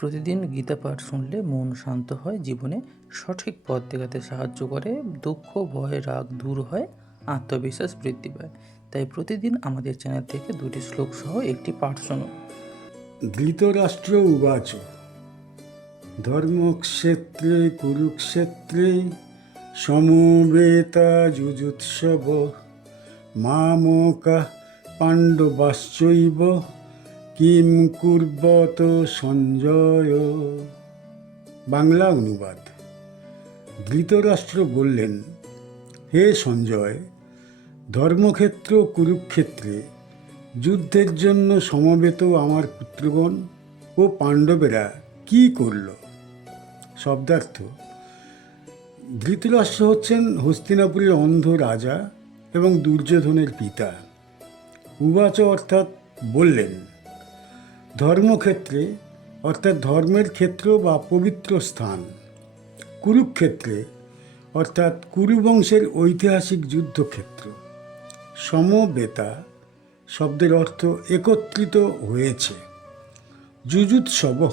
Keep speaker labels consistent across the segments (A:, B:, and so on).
A: প্রতিদিন গীতা পাঠ শুনলে মন শান্ত হয়, জীবনে সঠিক পথ দেখাতে সাহায্য করে, দুঃখ, ভয়, রাগ দূর হয়, আত্মবিশ্বাস বৃদ্ধি পায়। তাই প্রতিদিন আমাদের চ্যানেল থেকে দুটি শ্লোক সহ একটি পাঠ শুনুন
B: ধৃতরাষ্ট্র উবাচ। ধর্মক্ষেত্রে, কুরুক্ষেত্রে সমবেতা যুজুৎসব। মামকা পাণ্ডবাশ্চৈব। কিম কুর্বত সঞ্জয়? বাংলা অনুবাদ। ধৃতরাষ্ট্র বললেন, হে সঞ্জয়, ধর্মক্ষেত্র, কুরুক্ষেত্রে যুদ্ধের জন্য সমবেত আমার পুত্রগণ ও পাণ্ডবেরা কি করল? শব্দার্থ। ধৃতরাষ্ট্র হচ্ছেন হস্তিনাপুরের অন্ধ রাজা এবং দুর্যোধনের পিতা। উবাচ অর্থাৎ বললেন ধর্মক্ষেত্রে, অর্থাৎ ধর্মের ক্ষেত্র বা পবিত্র স্থান। কুরুক্ষেত্রে, অর্থাৎ কুরুবংশের ঐতিহাসিক যুদ্ধক্ষেত্র। সমবেতা শব্দের অর্থ একত্রিত হয়েছে। যুজুৎসব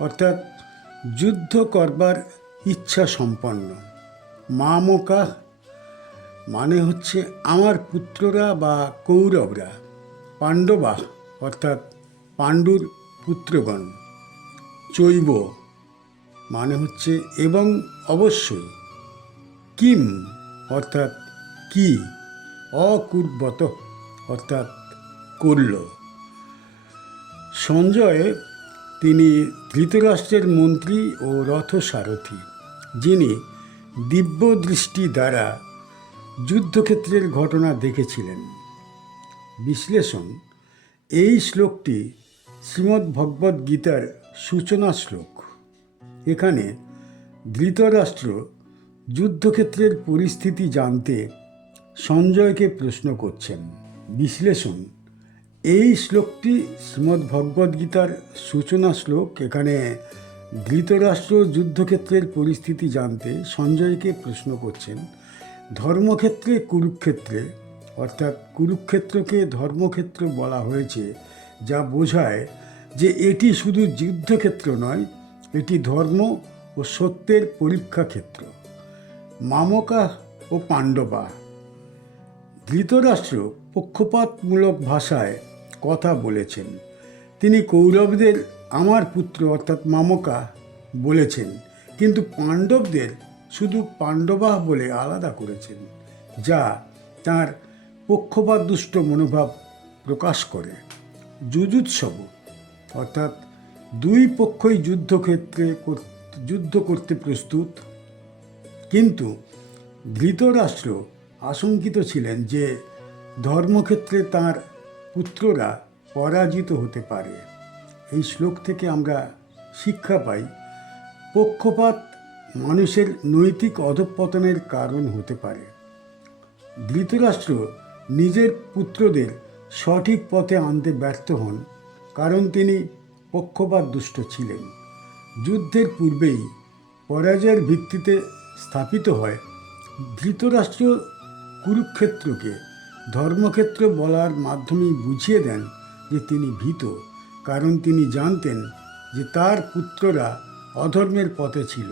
B: অর্থাৎ যুদ্ধ করবার ইচ্ছা সম্পন্ন। মামকা মানে হচ্ছে আমার পুত্ররা বা কৌরবরা। পাণ্ডবা অর্থাৎ পাণ্ডুর পুত্রগণ। চৈব মানে হচ্ছে এবং অবশ্যই। কিম অর্থাৎ কি? অকুর্বত অর্থাৎ করল। সঞ্জয় তিনি ধৃতরাষ্ট্রের মন্ত্রী ও রথসারথী, যিনি দিব্য দৃষ্টি দ্বারা যুদ্ধক্ষেত্রের ঘটনা দেখেছিলেন। বিশ্লেষণ, এই শ্লোকটি শ্রীমদ্ ভগবদ্ গীতার সূচনা শ্লোক। এখানে ধৃতরাষ্ট্র যুদ্ধক্ষেত্রের পরিস্থিতি জানতে সঞ্জয়কে প্রশ্ন করছেন। বিশ্লেষণ, এই শ্লোকটি শ্রীমদ্ ভগবদ্ গীতার সূচনা শ্লোক। এখানে ধৃতরাষ্ট্র যুদ্ধক্ষেত্রের পরিস্থিতি জানতে সঞ্জয়কে প্রশ্ন করছেন। ধর্মক্ষেত্রে কুরুক্ষেত্রে, অর্থাৎ কুরুক্ষেত্রকে ধর্মক্ষেত্র বলা হয়েছে যা বোঝায় যে এটি শুধু যুদ্ধক্ষেত্র নয়, এটি ধর্ম ও সত্যের পরীক্ষা ক্ষেত্র মামকা ও পাণ্ডবা। ধৃতরাষ্ট্র পক্ষপাতমূলক ভাষায় কথা বলেছেন। তিনি কৌরবদের আমার পুত্র অর্থাৎ মামকা বলেছেন, কিন্তু পাণ্ডবদের শুধু পাণ্ডবা বলে আলাদা করেছেন, যা তার পক্ষপাত দুষ্ট মনোভাব প্রকাশ করে। যুজুৎসব, অর্থাৎ দুই পক্ষই যুদ্ধক্ষেত্রে যুদ্ধ করতে প্রস্তুত। কিন্তু ধৃতরাষ্ট্র আশঙ্কিত ছিলেন যে ধর্মক্ষেত্রে তার পুত্ররা পরাজিত হতে পারে। এই শ্লোক থেকে আমরা শিক্ষা পাই, পক্ষপাত মানুষের নৈতিক অধঃপতনের কারণ হতে পারে। ধৃতরাষ্ট্র নিজের পুত্রদের সঠিক পথে আনতে ব্যর্থ হন, কারণ তিনি পক্ষপাত দুষ্ট ছিলেন। যুদ্ধের পূর্বেই পরাজয়ের ভিত্তিতে স্থাপিত হয় ধৃতরাষ্ট্র কুরুক্ষেত্রকে। ধর্মক্ষেত্র বলার মাধ্যমেই বুঝিয়ে দেন যে তিনি ভীত, কারণ তিনি জানতেন যে তার পুত্ররা অধর্মের পথে ছিল।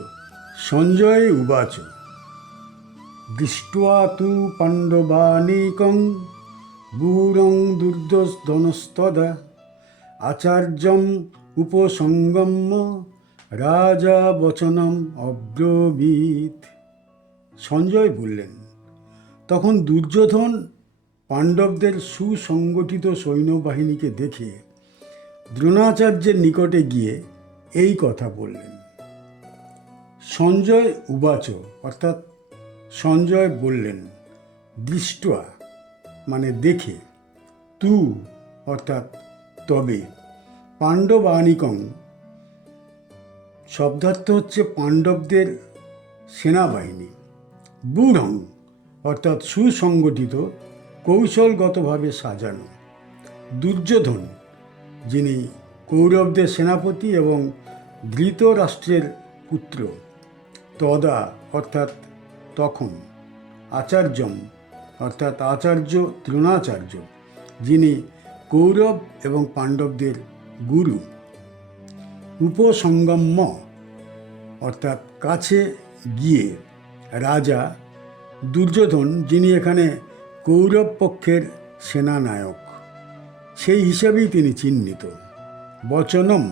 B: সঞ্জয় উবাচ। দৃষ্টু তু পাণ্ডবানিকং বুরং দুর্দস্তনস্তদা আচার্যম উপসঙ্গম্য রাজা বচনম অব্রবীত। সঞ্জয় বললেন, তখন দুর্যোধন পাণ্ডবদের সুসংগঠিত সৈন্যবাহিনীকে দেখে দ্রোণাচার্যের নিকটে গিয়ে এই কথা বললেন। সঞ্জয় উবাচ, অর্থাৎ সঞ্জয় বললেন দৃষ্টয়া মানে দেখে, তু অর্থাৎ তবে। পাণ্ডব পাণ্ডবানিকং শব্দার্থ হচ্ছে পাণ্ডবদের সেনাবাহিনী। বুঢ়ং অর্থাৎ সুসংগঠিত, কৌশলগতভাবে সাজানো। দুর্যোধন, যিনি কৌরবদের সেনাপতি এবং ধৃতরাষ্ট্রের পুত্র। তদা অর্থাৎ তখন আচার্যম অর্থাৎ আচার্য দ্রোণাচার্য যিনি কৌরব এবং পাণ্ডবদের গুরু। উপসঙ্গম্য অর্থাৎ কাছে গিয়ে রাজা দুর্যোধন, যিনি এখানে কৌরব পক্ষের সেনানায়ক, সেই হিসাবেই তিনি চিহ্নিত। বচনম,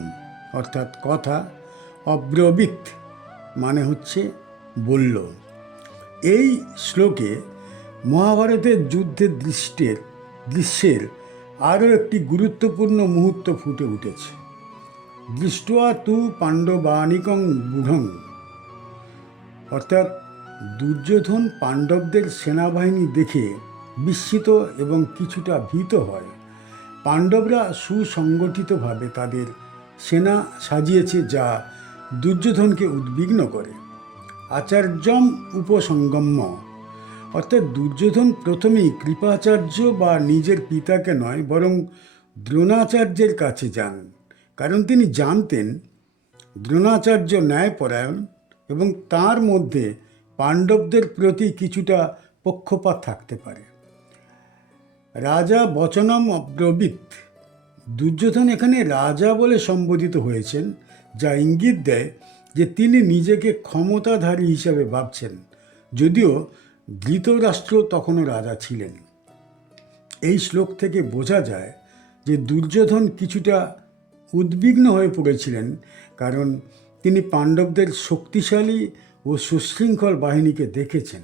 B: অর্থাৎ কথা, অব্রবিত মানে হচ্ছে বলল। এই শ্লোকে মহাভারতের যুদ্ধের দৃষ্টের, দৃশ্যের আরও একটি গুরুত্বপূর্ণ মুহূর্ত ফুটে উঠেছে। দৃষ্টয়া তু পাণ্ডবানিকং বুঢ়ং অর্থাৎ দুর্যোধন পাণ্ডবদের সেনাবাহিনী দেখে বিস্মিত এবং কিছুটা ভীত হয়। পাণ্ডবরা সুসংগঠিতভাবে তাদের সেনা সাজিয়েছে যা দুর্যোধনকে উদ্বিগ্ন করে। আচার্যম উপসঙ্গম্য অর্থাৎ দুর্যোধন প্রথমেই কৃপাচার্য বা নিজের পিতাকে নয়, বরং দ্রোণাচার্যের কাছে যান। কারণ তিনি জানতেন দ্রোণাচার্য ন্যায়পরায়ণ এবং তার মধ্যে পাণ্ডবদের প্রতি কিছুটা পক্ষপাত থাকতে পারে। রাজা বচনম অব্রবিত, দুর্যোধন এখানে রাজা বলে সম্বোধিত হয়েছেন, যা ইঙ্গিত দেয় যে তিনি নিজেকে ক্ষমতাধারী হিসাবে ভাবছেন। যদিও ধৃতরাষ্ট্র তখনও রাজা ছিলেন। এই শ্লোক থেকে বোঝা যায় যে দুর্যোধন কিছুটা উদ্বিগ্ন হয়ে পড়েছিলেন, কারণ তিনি পাণ্ডবদের শক্তিশালী ও সুশৃঙ্খল বাহিনীকে দেখেছেন।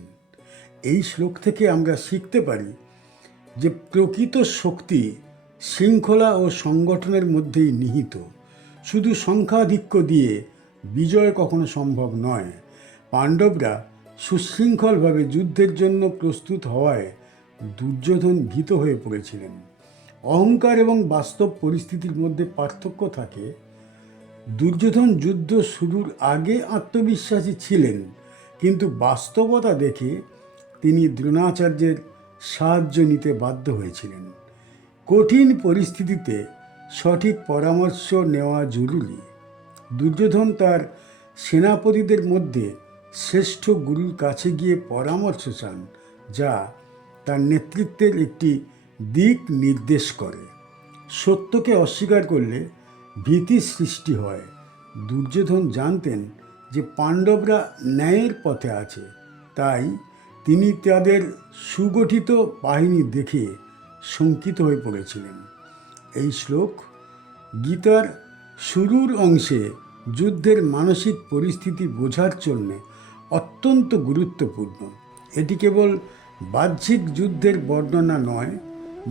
B: এই শ্লোক থেকে আমরা শিখতে পারি যে প্রকৃত শক্তি শৃঙ্খলা ও সংগঠনের মধ্যেই নিহিত। শুধু সংখ্যাধিক্য দিয়ে বিজয় কখনো সম্ভব নয়। পাণ্ডবরা সুশৃঙ্খলভাবে যুদ্ধের জন্য প্রস্তুত হওয়ায় দুর্যোধন ভীত হয়ে পড়েছিলেন। অহংকার এবং বাস্তব পরিস্থিতির মধ্যে পার্থক্য থাকে। দুর্যোধন যুদ্ধ শুরুর আগে আত্মবিশ্বাসী ছিলেন, কিন্তু বাস্তবতা দেখে তিনি দ্রোণাচার্যের সাহায্য নিতে বাধ্য হয়েছিলেন। কঠিন পরিস্থিতিতে সঠিক পরামর্শ নেওয়া জরুরি। দুর্যোধন তার সেনাপতিদের মধ্যে শ্রেষ্ঠ গুরুর কাছে গিয়ে পরামর্শ চান, যা তার নেতৃত্বের একটি দিক নির্দেশ করে। সত্যকে অস্বীকার করলে ভীতি সৃষ্টি হয়। দুর্যোধন জানতেন যে পাণ্ডবরা ন্যায়ের পথে আছে, তাই তিনি তাদের সুগঠিত বাহিনী দেখে শঙ্কিত হয়ে পড়েছিলেন। এই শ্লোক গীতার শুরুর অংশে যুদ্ধের মানসিক পরিস্থিতি বোঝার জন্য অত্যন্ত গুরুত্বপূর্ণ। এটি কেবল বাহ্যিক যুদ্ধের বর্ণনা নয়,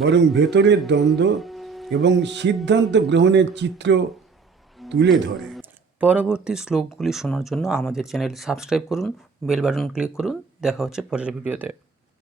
B: বরং ভেতরের দ্বন্দ্ব এবং সিদ্ধান্ত গ্রহণের চিত্র তুলে ধরে।
A: পরবর্তী শ্লোকগুলি শোনার জন্য আমাদের চ্যানেল সাবস্ক্রাইব করুন, বেল বাটন ক্লিক করুন। দেখা হচ্ছে পরের ভিডিওতে।